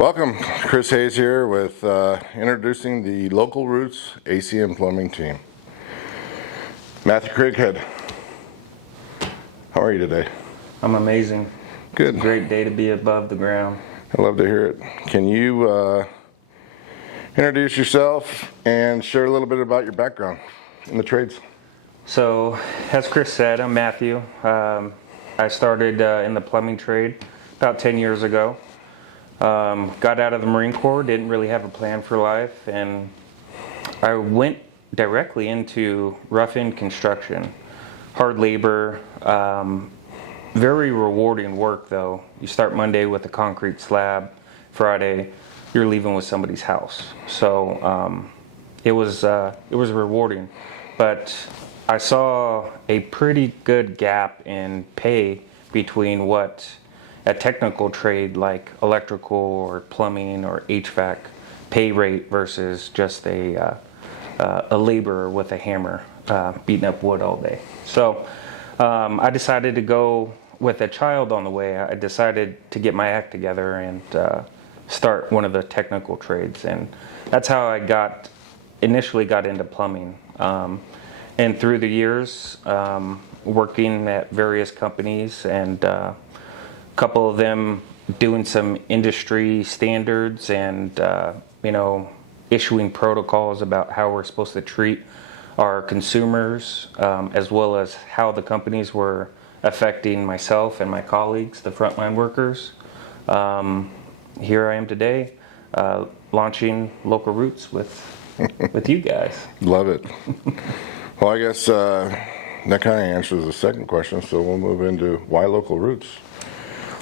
Welcome, Chris Hayes here with introducing the Local Roots ACM Plumbing team. Matthew Craighead, how are you today? I'm amazing. Good. It's a great day to be above the ground. I love to hear it. Can you introduce yourself and share a little bit about your background in the trades? So, as Chris said, I'm Matthew. I started in the plumbing trade about 10 years ago. Got out of the Marine Corps, didn't really have a plan for life, and I went directly into rough-in construction. Hard labor, very rewarding work though. You start Monday with a concrete slab, Friday you're leaving with somebody's house. So it was rewarding, but I saw a pretty good gap in pay between what a technical trade like electrical or plumbing or HVAC pay rate versus just a laborer with a hammer beating up wood all day. So I decided to go with a child on the way. I decided to get my act together and start one of the technical trades, and that's how I initially got into plumbing. And through the years, working at various companies and couple of them doing some industry standards and issuing protocols about how we're supposed to treat our consumers, as well as how the companies were affecting myself and my colleagues, the frontline workers. Here I am today, launching Local Roots with you guys. Love it. Well, I guess that kind of answers the second question, so we'll move into why Local Roots.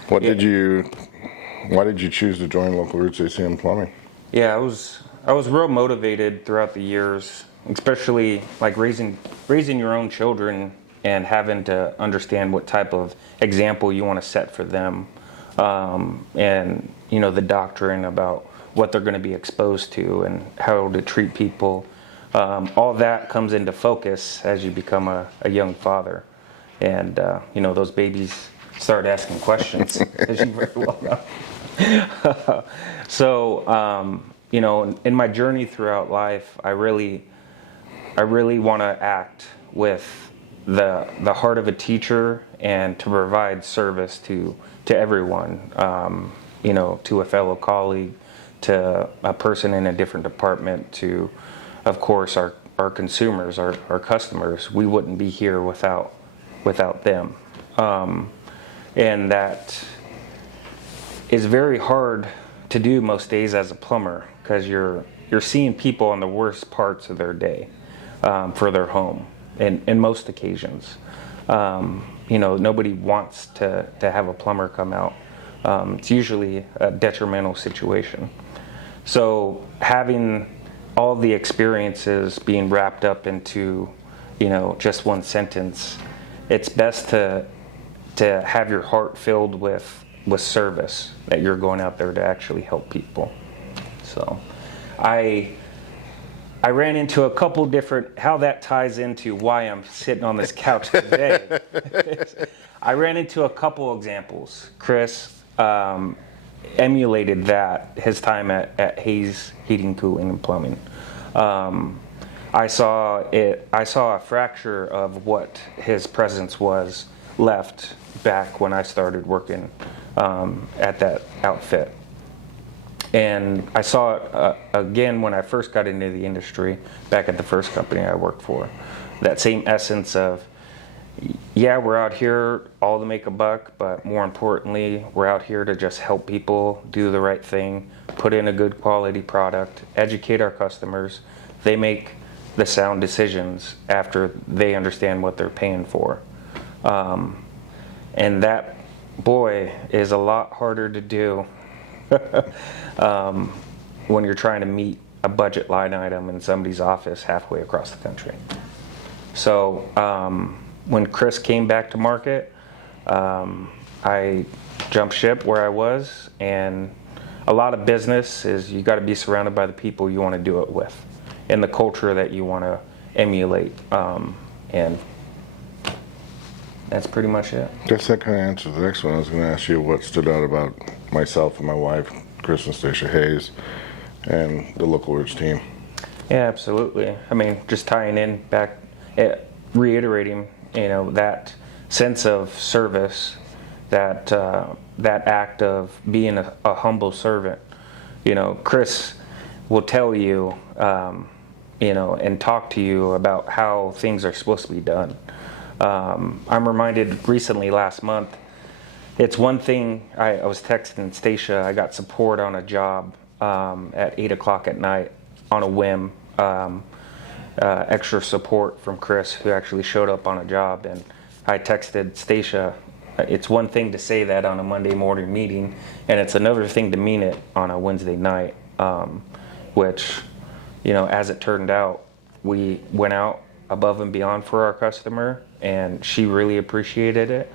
Why did you choose to join Local Roots ACM Plumbing? Yeah, I was real motivated throughout the years, especially like raising your own children and having to understand what type of example you want to set for them, and the doctrine about what they're going to be exposed to and how to treat people. All that comes into focus as you become a young father, and those babies start asking questions, as you very well know. So, in my journey throughout life, I really want to act with the heart of a teacher and to provide service to everyone, to a fellow colleague, to a person in a different department, to, of course, our consumers, our customers. We wouldn't be here without them. And that is very hard to do most days as a plumber, because you're seeing people on the worst parts of their day for their home, in most occasions. Nobody wants to have a plumber come out. It's usually a detrimental situation. So having all the experiences being wrapped up into just one sentence, it's best to have your heart filled with service, that you're going out there to actually help people. So I ran into a couple different, how that ties into why I'm sitting on this couch today. I ran into a couple examples. Chris emulated that, his time at Hayes Heating, Cooling, and Plumbing. I saw a fracture of what his presence was left back when I started working at that outfit. And I saw it again when I first got into the industry back at the first company I worked for. That same essence of, yeah, we're out here all to make a buck, but more importantly, we're out here to just help people do the right thing, put in a good quality product, educate our customers. They make the sound decisions after they understand what they're paying for. And that, boy, is a lot harder to do when you're trying to meet a budget line item in somebody's office halfway across the country. So when Chris came back to market, I jumped ship where I was, and a lot of business is you got to be surrounded by the people you want to do it with and the culture that you want to emulate, and that's pretty much it. Guess that kind of answers the next one. I was going to ask you what stood out about myself and my wife Chris and Stacia Hayes and the Local Roots team. Yeah, absolutely. I mean, just tying in back, reiterating, that sense of service, that act of being a humble servant. Chris will tell you, and talk to you about how things are supposed to be done. I'm reminded recently last month, it's one thing, I was texting Stacia, I got support on a job at 8 o'clock at night on a whim. Extra support from Chris, who actually showed up on a job, and I texted Stacia, it's one thing to say that on a Monday morning meeting, and it's another thing to mean it on a Wednesday night, which, as it turned out, we went out above and beyond for our customer, and she really appreciated it.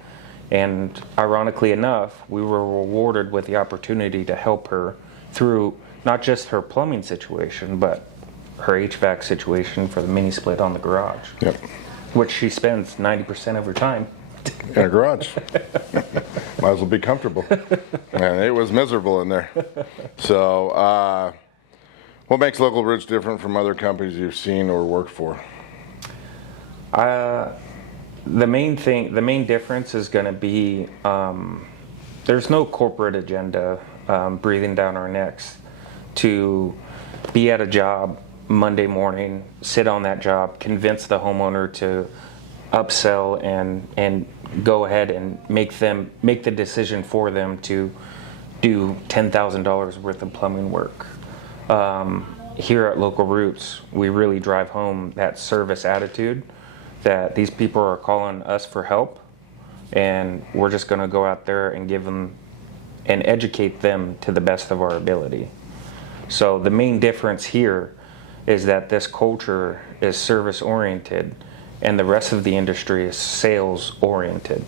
And ironically enough, we were rewarded with the opportunity to help her through not just her plumbing situation, but her HVAC situation for the mini split on the garage. Yep. Which she spends 90% of her time in a garage. Might as well be comfortable. And it was miserable in there. So, what makes Local Roots different from other companies you've seen or worked for? The main difference is going to be there's no corporate agenda breathing down our necks to be at a job Monday morning, sit on that job, convince the homeowner to upsell and go ahead and make the decision for them to do $10,000 worth of plumbing work. Here at Local Roots, we really drive home that service attitude, that these people are calling us for help, and we're just going to go out there and give them and educate them to the best of our ability. So the main difference here is that this culture is service oriented and the rest of the industry is sales oriented.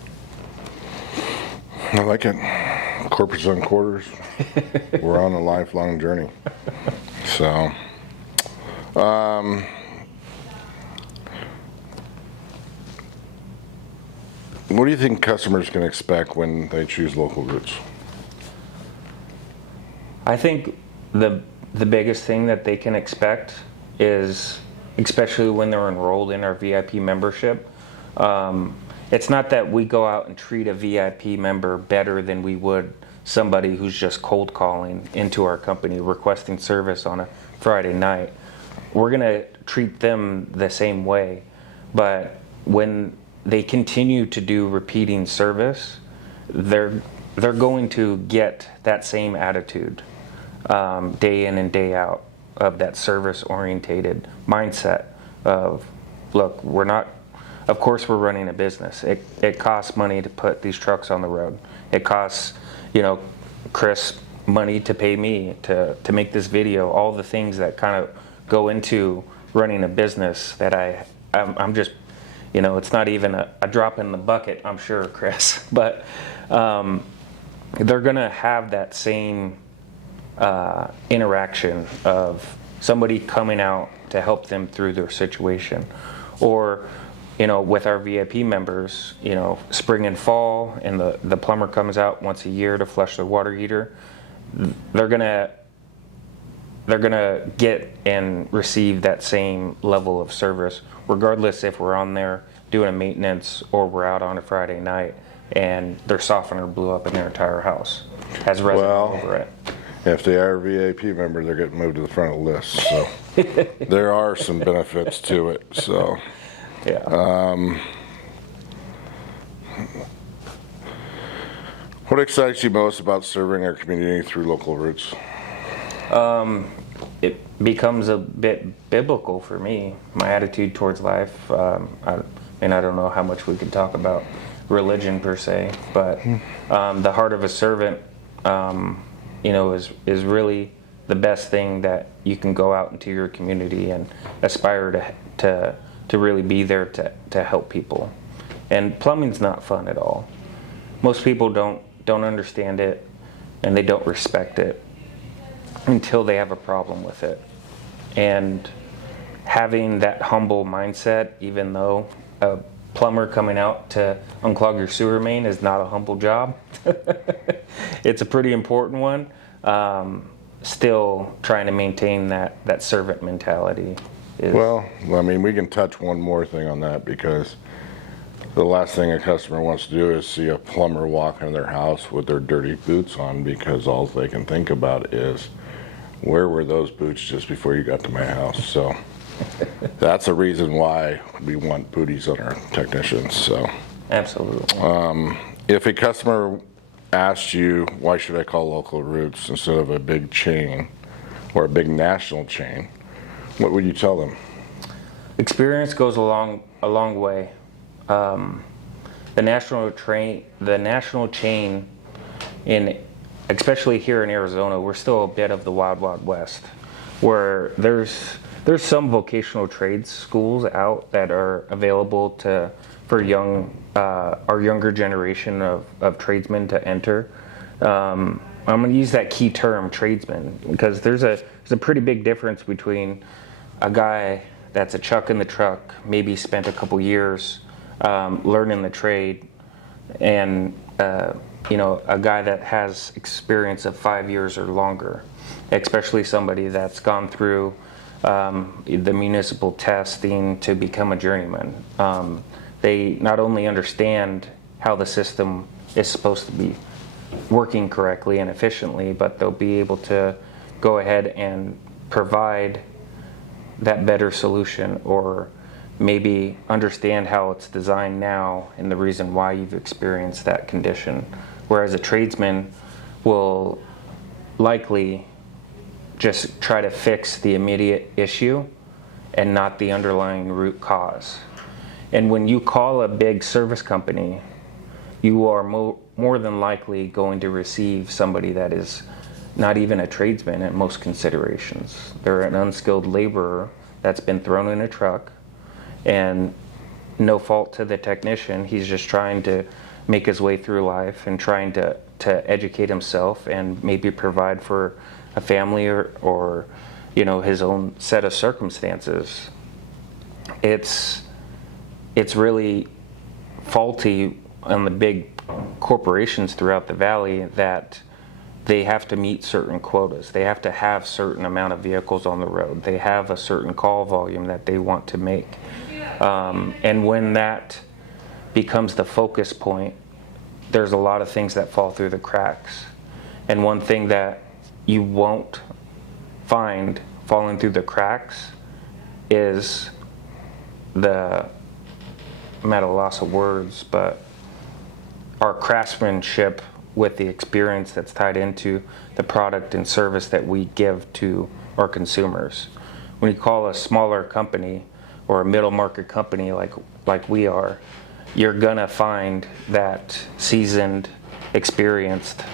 I like it. Corporates on quarters. We're on a lifelong journey. So, what do you think customers can expect when they choose Local Roots? I think the biggest thing that they can expect is, especially when they're enrolled in our VIP membership, it's not that we go out and treat a VIP member better than we would somebody who's just cold calling into our company requesting service on a Friday night. We're going to treat them the same way, but when they continue to do repeating service, they're going to get that same attitude day in and day out of that service orientated mindset of, look, of course we're running a business. It costs money to put these trucks on the road. It costs, Chris money to pay me to make this video, all the things that kind of go into running a business that I'm just, it's not even a drop in the bucket, I'm sure, Chris, but they're gonna have that same interaction of somebody coming out to help them through their situation. Or, with our VIP members, spring and fall, and the plumber comes out once a year to flush the water heater, they're gonna get and receive that same level of service, regardless if we're on there doing a maintenance or we're out on a Friday night and their softener blew up in their entire house. Has resin all over it. If they are a VIP member, they're getting moved to the front of the list. So there are some benefits to it. So, yeah. What excites you most about serving our community through Local Roots? It becomes a bit biblical for me. My attitude towards life. I don't know how much we could talk about religion per se, but the heart of a servant, is really the best thing that you can go out into your community and aspire to really be there to help people. And plumbing's not fun at all. Most people don't understand it, and they don't respect it until they have a problem with it. And having that humble mindset, even though a plumber coming out to unclog your sewer main is not a humble job, it's a pretty important one. still trying to maintain that servant mentality. Well, I mean, we can touch one more thing on that, because the last thing a customer wants to do is see a plumber walk in their house with their dirty boots on, because all they can think about is, where were those boots just before you got to my house? So that's a reason why we want booties on our technicians. So Absolutely. if a customer asked you, why should I call Local Roots instead of a big chain or a big national chain, what would you tell them? Experience goes a long way. The national chain, especially here in Arizona, we're still a bit of the wild west, where there's some vocational trades schools out that are available for our younger generation of tradesmen to enter. I'm going to use that key term, tradesman, because there's a pretty big difference between a guy that's a chuck in the truck, maybe spent a couple years learning the trade, and a guy that has experience of 5 years or longer, especially somebody that's gone through the municipal testing to become a journeyman. They not only understand how the system is supposed to be working correctly and efficiently, but they'll be able to go ahead and provide that better solution, or maybe understand how it's designed now and the reason why you've experienced that condition. Whereas a tradesman will likely just try to fix the immediate issue and not the underlying root cause. And when you call a big service company, you are more than likely going to receive somebody that is not even a tradesman at most considerations. They're an unskilled laborer that's been thrown in a truck, and no fault to the technician. He's just trying to make his way through life and trying to educate himself and maybe provide for a family or his own set of circumstances. It's really faulty on the big corporations throughout the valley that they have to meet certain quotas. They have to have certain amount of vehicles on the road. They have a certain call volume that they want to make. And when that becomes the focus point, there's a lot of things that fall through the cracks. And one thing that you won't find falling through the cracks is I'm at a loss of words, but our craftsmanship with the experience that's tied into the product and service that we give to our consumers. When you call a smaller company or a middle market company like we are, you're gonna find that seasoned, experienced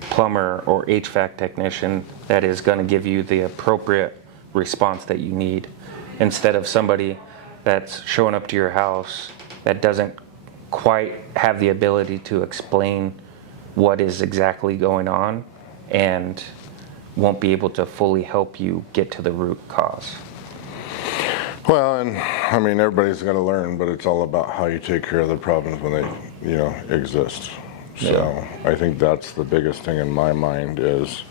plumber or HVAC technician that is gonna give you the appropriate response that you need, instead of somebody that's showing up to your house that doesn't quite have the ability to explain what is exactly going on and won't be able to fully help you get to the root cause. Well, and I mean, everybody's got to learn, but it's all about how you take care of the problems when they, exist. So yeah. I think that's the biggest thing in my mind is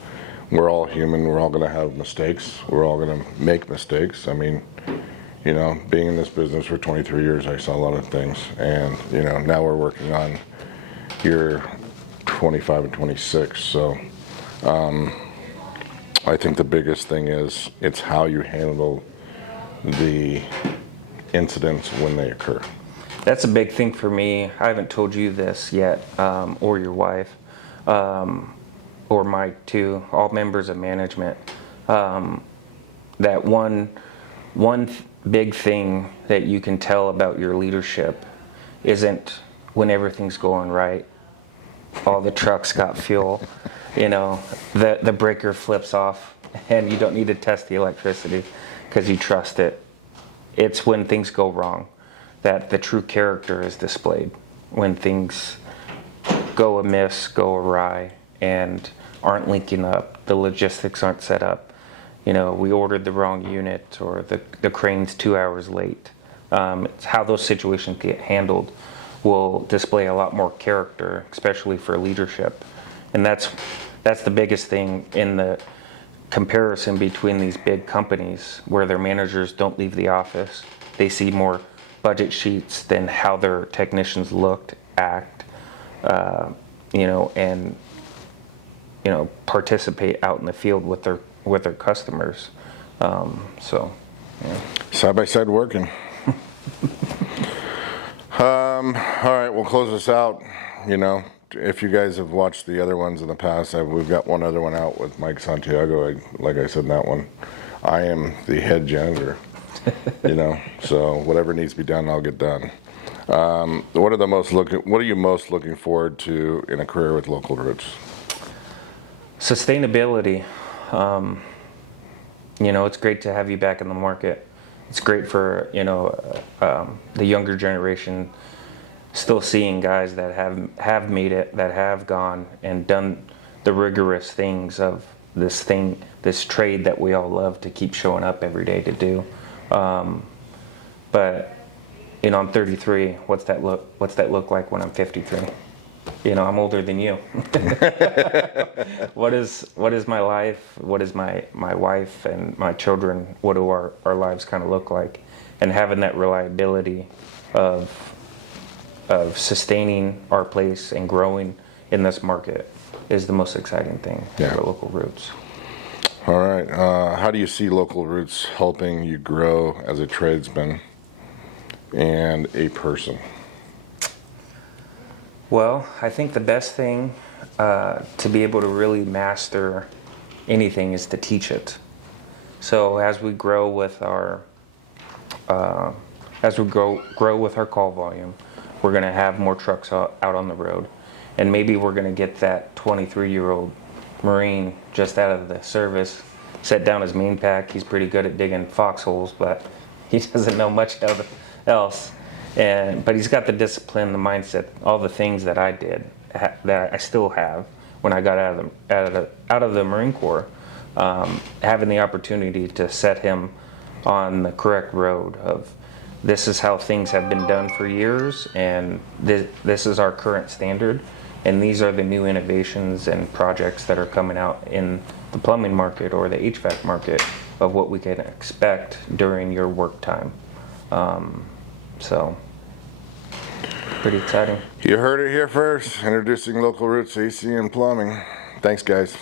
we're all human. We're all going to have mistakes. We're all going to make mistakes. I mean, being in this business for 23 years, I saw a lot of things. And, now we're working on year 25 and 26. So I think the biggest thing is it's how you handle the incidents when they occur. That's a big thing for me. I haven't told you this yet, or your wife, or Mike too, all members of management, that one big thing that you can tell about your leadership isn't when everything's going right, all the trucks got fuel, the breaker flips off and you don't need to test the electricity because you trust it. It's when things go wrong that the true character is displayed, when things go amiss, go awry, and aren't linking up, the logistics aren't set up. We ordered the wrong unit, or the crane's 2 hours late. It's how those situations get handled will display a lot more character, especially for leadership. And that's that's the biggest thing in the comparison between these big companies where their managers don't leave the office. They see more budget sheets than how their technicians looked, act, and participate out in the field with their customers. Yeah. Side by side working. All right, we'll close this out. If you guys have watched the other ones in the past, we've got one other one out with Mike Santiago. Like I said in that one, I am the head janitor. So whatever needs to be done, I'll get done. What are you most looking forward to in a career with Local Roots? Sustainability. It's great to have you back in the market. It's great for the younger generation, still seeing guys that have made it, that have gone and done the rigorous things of this trade that we all love to keep showing up every day to do. But I'm 33. What's that look like when I'm 53? I'm older than you. What is my life? What is my wife and my children? What do our lives kind of look like? And having that reliability of sustaining our place and growing in this market is the most exciting thing for Local Roots. All right. How do you see Local Roots helping you grow as a tradesman and a person? Well, I think the best thing to be able to really master anything is to teach it. So as we grow with our call volume, we're going to have more trucks out on the road, and maybe we're going to get that 23-year-old Marine just out of the service, set down his main pack. He's pretty good at digging foxholes, but he doesn't know much else. But he's got the discipline, the mindset, all the things that I did, that I still have when I got out of the Marine Corps. Having the opportunity to set him on the correct road of this is how things have been done for years, and this is our current standard, and these are the new innovations and projects that are coming out in the plumbing market or the HVAC market of what we can expect during your work time. So, pretty exciting. You heard it here first. Introducing Local Roots AC and Plumbing. Thanks, guys.